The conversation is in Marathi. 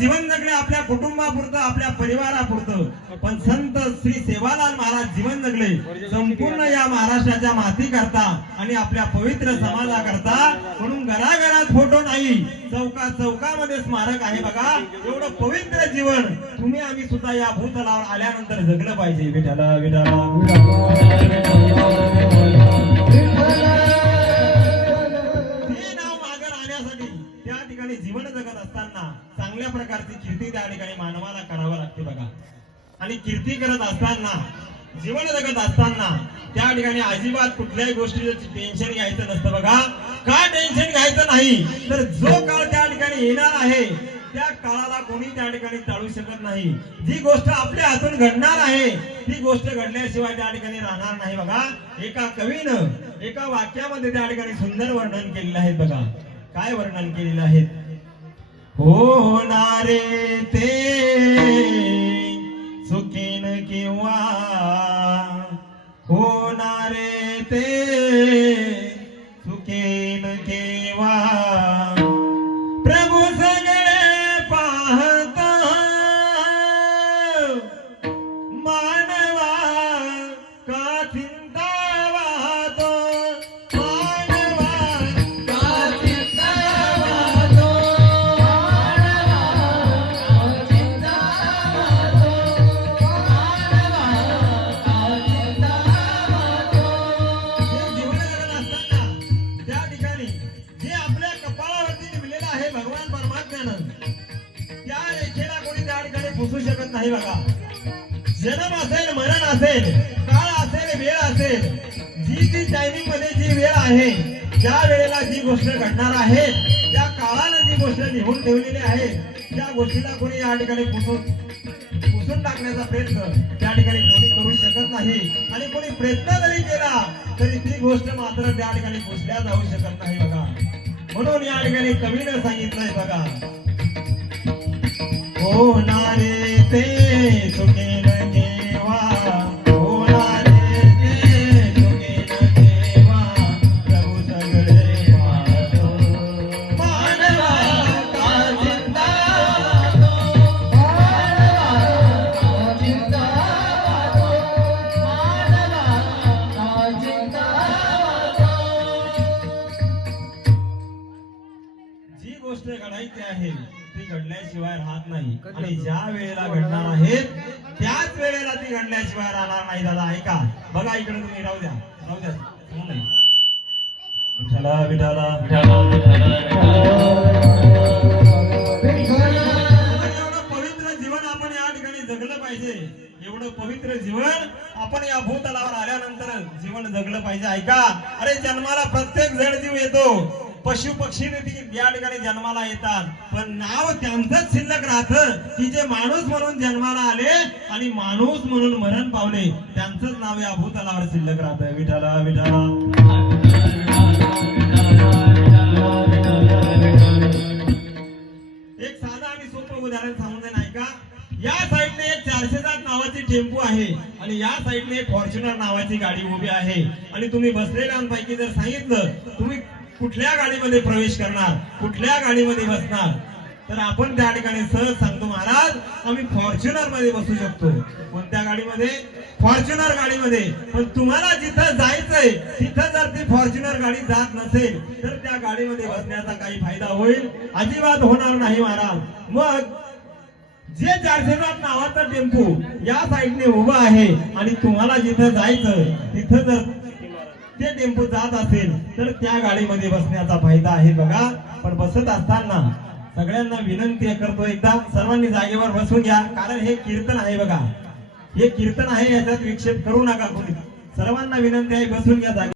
जीवन जगले आपल्या कुटुंबापुरतं, आपल्या परिवारापुरतं, पण संत श्री सेवालाल महाराज जीवन जगले संपूर्ण या महाराष्ट्राच्या माती करता आणि आपल्या पवित्र समाजाकरता. म्हणून घराघरात फोटो नाही, चौका चौकामध्ये स्मारक आहे बघा. एवढं पवित्र जीवन तुम्ही आम्ही सुद्धा या भूतलावर आल्यानंतर जगलं पाहिजे. विठाला विठाला त्या ठिकाणी जीवन जगत असताना चांगल्या प्रकारची कीर्ती त्या ठिकाणी मानवाला करावं लागते बघा. आणि कीर्ती करत असताना, जीवन जगत असताना त्या ठिकाणी अजिबात कुठल्याही गोष्टीचं टेन्शन घ्यायचं नसतं बघा. का टेन्शन घ्यायचं नाही तर जो काळ त्या ठिकाणी येणार आहे त्या काळाला कोणी त्या ठिकाणी टाळू शकत नाही. जी गोष्ट आपल्या हातून घडणार आहे ती गोष्ट घडल्याशिवाय त्या ठिकाणी राहणार नाही बघा. एका कवीनं एका वाक्यामध्ये त्या ठिकाणी सुंदर वर्णन केलेलं आहे बघा. काय वर्णन केलेलं आहे? होणारे ते सुखीन किंवा होणारे ते सुखीन केव्हा प्रभू सगळे पाहता मानवा का चिंता वाहतो पुसू शकत नाही बघा. जन्म असेल, मरण असेल, काळ असेल, वेळ असेल, जी टायमिंग मध्ये जी वेळ आहे, ज्या वेळेला जी गोष्ट घडणार आहे, त्या काळानं जी गोष्ट लिहून ठेवलेली आहे, त्या गोष्टीला कोणी या ठिकाणी पुसून टाकण्याचा प्रयत्न त्या ठिकाणी कोणी करू शकत नाही. आणि कोणी प्रयत्न जरी केला तरी ती गोष्ट मात्र त्या ठिकाणी पुसल्या जाऊ शकत नाही बघा. म्हणून या ठिकाणी कवीनं सांगितलंय बघा, होणारे ते सुखीन केव्हा होणारे ते सुखीन केव्हा प्रभू सगळे पाहतो मानवा का चिंता मानवा का चिंता मानवा का चिंता. जी गोष्ट घडायची आहे ती घडल्याशिवाय राहत नाही आणि ज्या वेळेला घडणार आहेत त्याच वेळेला ती घडल्याशिवाय राहणार नाही. दादा ऐका बघा, इकडे तुम्ही राहू द्या विठाला विठाला एवढं पवित्र जीवन आपण या ठिकाणी जगलं पाहिजे. एवढं पवित्र जीवन आपण या भूतलावर आल्यानंतर जीवन जगलं पाहिजे. ऐका, अरे जन्माला प्रत्येक जण जीव येतो, पशु पक्षी या ठिकाणी जन्माला येतात, पण नाव त्यांचंच शिल्लक राहतं की जे माणूस म्हणून जन्माला आले आणि माणूस म्हणून मरण पावले, त्यांचंच नाव या भूतलावर शिल्लक राहतं. विठाला विठाला एक साधा आणि सोपं उदाहरण सांगून दे नाही का. या साईडने एक 407 नावाची टेम्पो आहे आणि या साईडने एक फॉर्च्युनर नावाची गाडी उभी आहे. आणि तुम्ही बसलेल्यांपैकी जर सांगितलं तुम्ही कुठल्या गाडीमध्ये प्रवेश करणार, कुठल्या गाडीमध्ये बसणार, तर आपण त्या ठिकाणी सहज सांगतो, महाराज आम्ही फॉर्च्युनर मध्ये बसू शकतो. कोणत्या गाडीमध्ये? फॉर्च्युनर गाडीमध्ये. पण तुम्हाला जिथं जायचंय तिथं जर ती फॉर्च्युनर गाडी जात नसेल तर त्या गाडीमध्ये बसण्याचा काही फायदा होईल? अजिबात होणार नाही महाराज. मग जे 407 नावाचा टेम्पो या साईडने उभा आहे आणि तुम्हाला जिथं जायचं तिथं जर ते टेम्पो जात असेल तर त्या गाडीमध्ये बसण्याचा फायदा आहे बघा. पण बसत असताना सगळ्यांना विनंती करतो, एकदा सर्वांनी जागेवर बसून घ्या, कारण हे कीर्तन आहे बघा. हे कीर्तन आहे, याच्यात विक्षेप करू नका कोणी. सर्वांना विनंती आहे, बसून घ्या जागे.